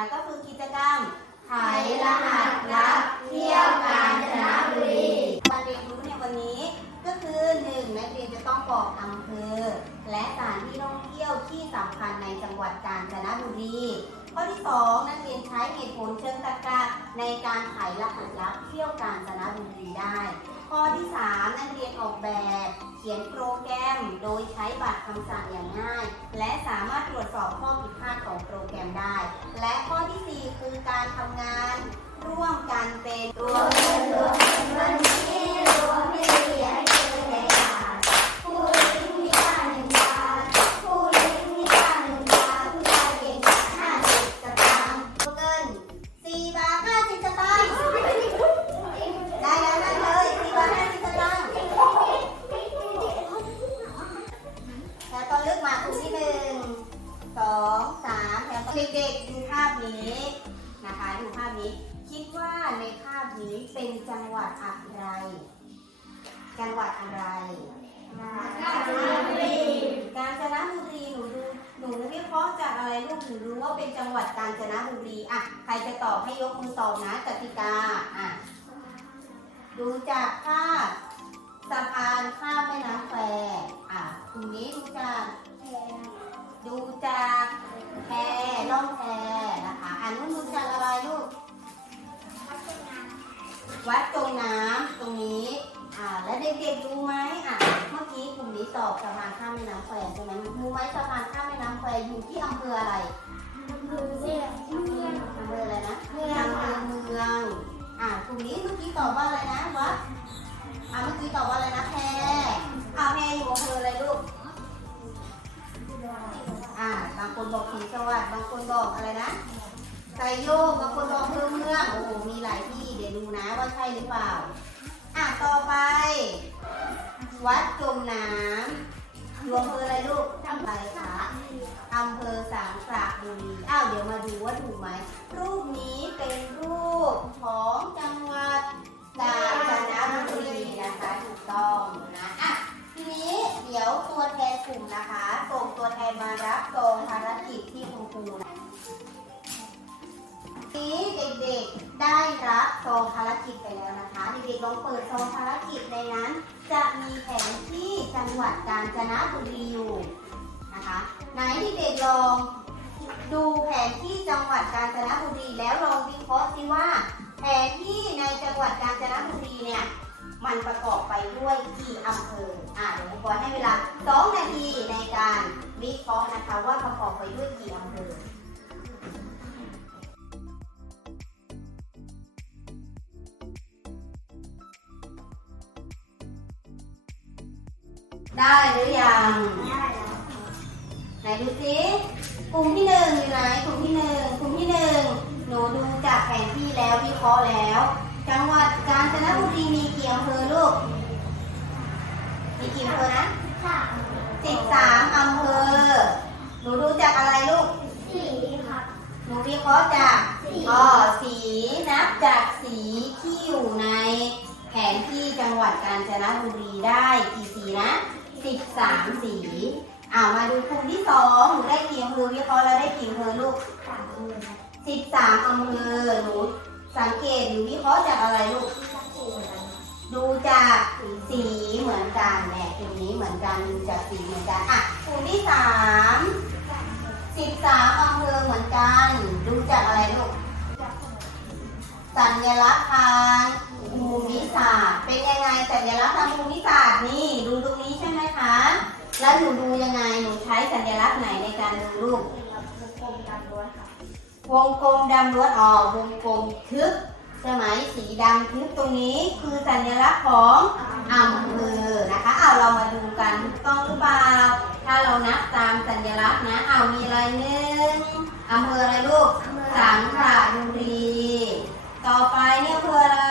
นะคะก็คือกิจกรรมไขรหัสลับเที่ยวกาญจนบุรีการเรียนรู้ในวันนี้ก็คือหนึ่งนักเรียนจะต้องบอกอำเภอ และสถานที่ท่องเที่ยวที่สำคัญในจังหวัดกาญจนบุรีข้อที่สองนักเรียนใช้เหตุผลเชิงตรรกะในการไขรหัสลับเที่ยวกาญจนบุรีได้ ข้อที่ 3 นักเรียนออกแบบ เขียนโปรแกรม โดยใช้บัตรคำสั่งอย่างง่าย และสามารถตรวจสอบข้อผิดพลาดของโปรแกรมได้ และข้อทีสี่4 คือการทำงาน ร่วมกันเป็นรวมกันรวมกันวันนี้รวม วัดอะไร จังหวัดอะไรกาญจนบุรีกาญจนบุรีหนูดูหนูวิเคราะห์จากอะไรลูกถึงรู้ว่าเป็นจังหวัดกาญจนบุรีอะใครจะตอบให้ยกมือตอบนะกติกาอะดูจากภาพสะพานข้ามแม่น้ำแควอะตรงนี้ดูจากดูจากแพล่องแพ วัดตรงน้ำตรงนี้อ่าแล้วเด็กๆดูไหมอะเมื่อกี้กลุ่มนี้ตอบสะพานข้ามแม่น้ำแควใช่ไหมรู้ไหมสะพานข้ามแม่น้ำแควอยู่ที่อำเภออะไรอำเภออะไรนะเมืองอำเภอเมืองอ่ากลุ่มนี้เมื่อกี้ตอบว่าอะไรนะวัดอ่าเมื่อกี้ตอบว่าอะไรนะแพรอ่าแพรอยู่อำเภออะไรลูกอ่าบางคนบอกศรีสวัสดิ์บางคนบอกอะไรนะไซโยกบางคนบอกอำเภอเมืองโอ้โหมีหลายที่ ดี๋ยวดูนะว่าใช่หรือเปล่า อะต่อไป วัดจมน้ำอยู่อำเภออะไรลูกอำเภอคะอำเภอสังขละบุรี อ้าวเดี๋ยวมาดูว่าถูกไหม รูปนี้เป็นรูปของจังหวัดกาญจนบุรีนะคะถูกต้องนะอะทีนี้เดี๋ยวตัวแทนกลุ่มนะคะส่งตัวแทนมารับซองภารกิจที่คุณครูนะ ซองภารกิจไปแล้วนะคะเด็กๆลองเปิดซองภารกิจในนั้น จะมีแผนที่จังหวัดกาญจนบุรีอยู่นะคะไหนเด็กๆลองดูแผนที่จังหวัดกาญจนบุรีแล้วลองวิเคราะห์สิว่า แผนที่ในจังหวัดกาญจนบุรีเนี่ยมันประกอบไปด้วยกี่อำเภอ อ่าเดี๋ยวผมขอให้เวลา 2 นาทีในการวิเคราะห์นะคะว่าประกอบไปด้วยกี่อำเภอ ได้หรือยัง ไหนดูสิกลุ่มที่หนึ่งอยู่ไหนกลุ่มที่หนึ่งกลุ่มที่หนึ่งหนูดูจากแผนที่แล้ววิเคราะห์แล้ว จังหวัดกาญจนบุรีมีกี่อำเภอลูก มีกี่อำเภอนะสิบสามอำเภอ หนูดูจากอะไรลูกหนูวิเคราะห์จากสีอ๋อสีนับจากสีที่อยู่ในแผนที่จังหวัดกาญจนบุรีได้กี่สีนะ สิบสามสีอ่ามาดูกลุ่มที่สองหนูได้กี่อำเภอวิเคราะห์แล้วได้กี่อำเภอลูกสิบสามอำเภอหนูสังเกตหนูวิเคราะห์จากอะไรลูกดูจากสีเหมือนกันแหละกลุ่มนี้เหมือนกันดูจากสีเหมือนกันอะกลุ่มที่สามสิบสามอำเภอเหมือนกัน ดูจากอะไรลูก สัญลักษณ์ทางภูมิศาสตร์เป็นยังไงสัญลักษณ์ทางภูมิศาสตร์นี่ดูตรง แล้วหนูดูยังไง หนูใช้สัญลักษณ์ไหนในการดูลูกวงกลมดำล้วนออกวงกลมทึบใช่ไหมสีดำทึบตรงนี้คือสัญลักษณ์ของอำเภอนะคะ เอาเรามาดูกันถูกต้องหรือเปล่า ถ้าเรานับตามสัญลักษณ์นะ เอามีอะไรหนึ่งอำเภออะไรลูก สังขละบุรี ต่อไปเนี่ยอำเภออะไร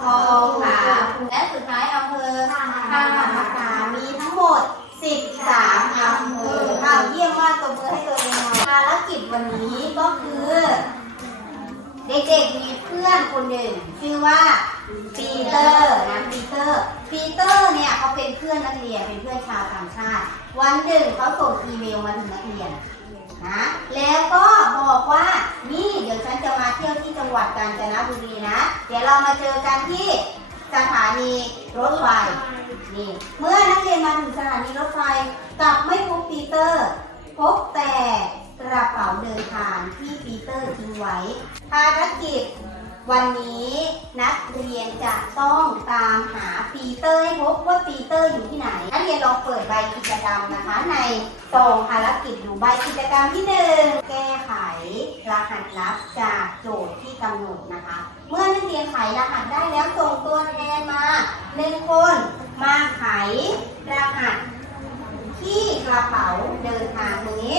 ทองผาภูมิและสุดท้ายอำเภอท่าพระกามีทั้งหมด 13อำเภอเอาเยี่ยม มากตบมือให้ตัวเองหน่อยภารกิจวันนี้ก็คือ เด็กๆมีเพื่อนคนหนึ่งชื่อว่าปีเตอร์นะปีเตอร์ ปีเตอร์เนี่ยเขาเป็นเพื่อนนักเรียนเป็นเพื่อนชาวต่างชาติ วันหนึ่งเขาส่งอีเมลมาถึงนักเรียนนะแล้วก็บอกว่านี่เดี๋ยวฉันจะมาเที่ยวที่จังหวัดกาญจนบุรีนะ เดี๋ยวเรามาเจอกันที่สถานีรถไฟนี่เมื่อนักเรียนมาถึงสถานีรถไฟกลับไม่พบปีเตอร์ พบแต่กระเป๋าเดินทางที่ปีเตอร์ทิ้งไว้ ภารกิจวันนี้นักเรียนจะต้องตามหาปีเตอร์ให้พบว่าปีเตอร์อยู่ที่ไหน นักเรียนลองเปิดใบกิจกรรมนะคะ ในซองภารกิจดูใบกิจกรรมที่หนึ่งแก้ไขรหัสลับจากโจทย์ที่กำหนดนะคะ เมื่อนักเรียนไขรหัสได้แล้วส่งตัวแทนมาหนึ่งคนมาไขรหัส ที่กระเป๋าเดินทางนี้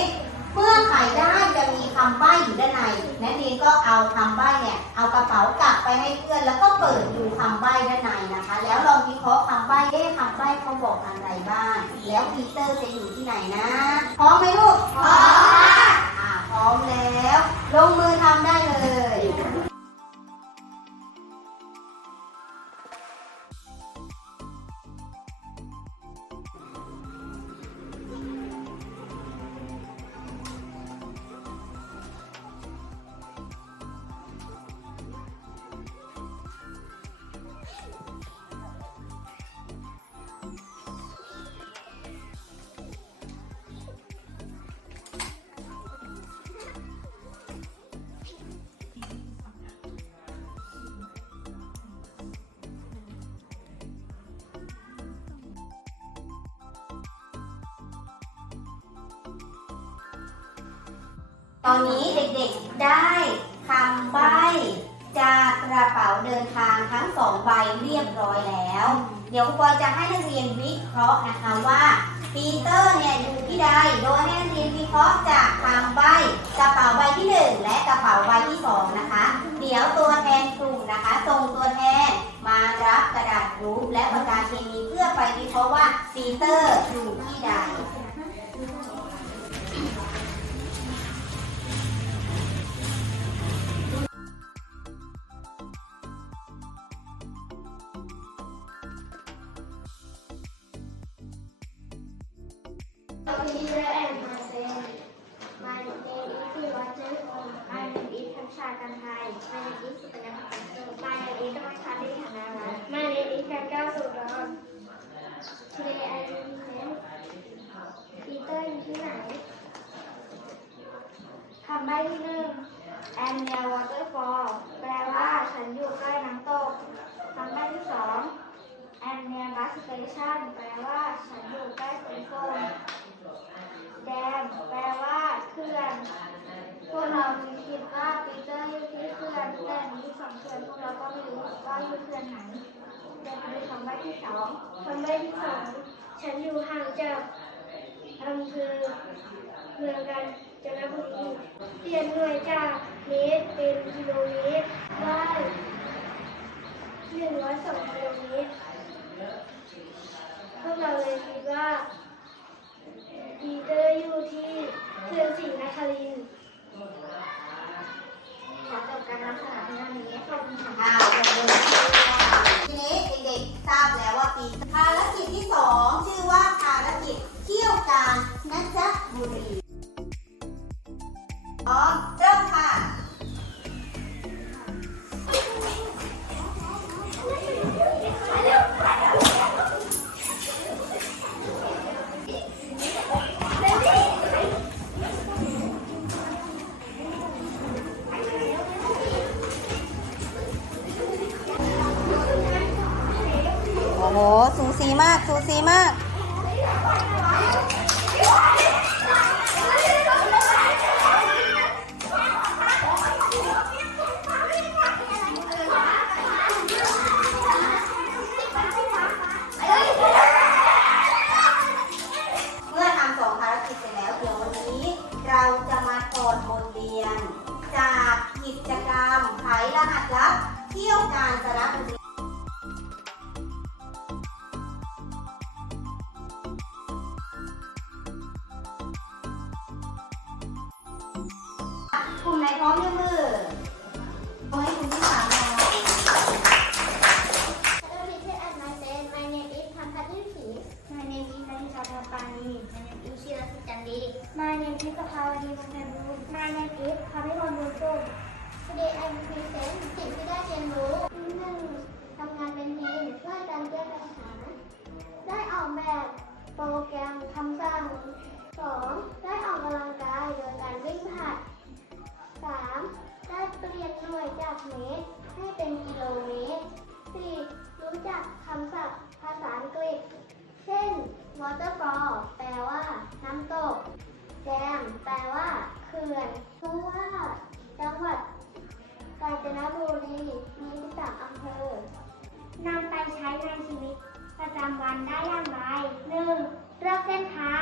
เมื่อไขได้จะมีคำใบ้อยู่ด้านในนักเรียนก็เอาคำใบ้เนี่ยเอากระเป๋ากลับไปให้เพื่อนแล้วก็เปิดดูคำใบ้ด้านในนะคะ แล้วลองวิเคราะห์คำใบ้เอ๊ะคำใบ้เขาบอกอะไรบ้างแล้วปีเตอร์จะอยู่ที่ไหนนะพร้อม ตอนนี้เด็กๆได้คำใบ้จากกระเป๋าเดินทางทั้งสองใบเรียบร้อยแล้ว เดี๋ยวครูปอยจะให้นักเรียนวิเคราะห์นะคะว่าปีเตอร์เนี่ยอยู่ที่ใดโดยให้นักเรียนวิเคราะห์จากคำใบ้กระเป๋าใบที่หนึ่งและกระเป๋าใบที่สองนะคะ เดี๋ยวตัวแทนกลุ่มนะคะส่งตัวแทนมารับกระดาษรูปและปากกาเคมีเพื่อไปวิเคราะห์ว่าปีเตอร์อยู่ Peter and myself. My name is Roger. My name is Kamsha Kanhai. My name is Supanna Pankaj. My name is Kamashali Hanarat. My name is Kanka Sudon. Today I will present Peter อยู่ที่ไหนคำใบ้ที่หนึ่ง I'm near waterfall แปลว่าฉันอยู่ใกล้น้ำตกคำใบ้ที่สอง I'm near bus station แปลว่าฉันอยู่ใกล้ขนส่ง แดมแปลว่าเขื่อน พวกเราคิดว่าปีเตอร์อยู่ที่เขื่อนแต่มีสองเขื่อนพวกเราก็ไม่รู้ว่าอยู่เขื่อนไหนเดี๋ยวไปดูคำใบ้ที่สองคำใบ้ที่สองฉันอยู่ห่างจากอำเภอเมืองกาญจนบุรีเปลี่ยนหน่วยจากเมตรเป็นกิโลเมตรได้หนึ่งร้อยสองกิโลเมตรพวกเราเลยคิดว่า ปีเตอร์อยู่ที่เขื่อน ลินขอจบการนำเสนอเพียงเท่านี้ขอบคุณค่ะอ่าขอบคุณค่ะ ทีนี้เด็กๆทราบแล้วว่าปีภารกิจที่สองชื่อว่าภารกิจเที่ยวกาญนะจ๊ะบุรีพร้อมเริ่มค่ะโอ้ โหสูสีมากสูสีมาก 2. ได้ออกกำลังกายโดยการวิ่งผลัด 3. ได้เปลี่ยนหน่วยจากเมตรให้เป็นกิโลเมตร 4. รู้จักคำศัพท์ภาษาอังกฤษ เช่น waterfall แปลว่า น้ำตก dam แปลว่าเขื่อนรู้ว่าจังหวัดกาญจนบุรีมี13อำเภอนำไปใช้ในชีวิตประจำวันได้อย่างไร 1. เลือกเส้นทาง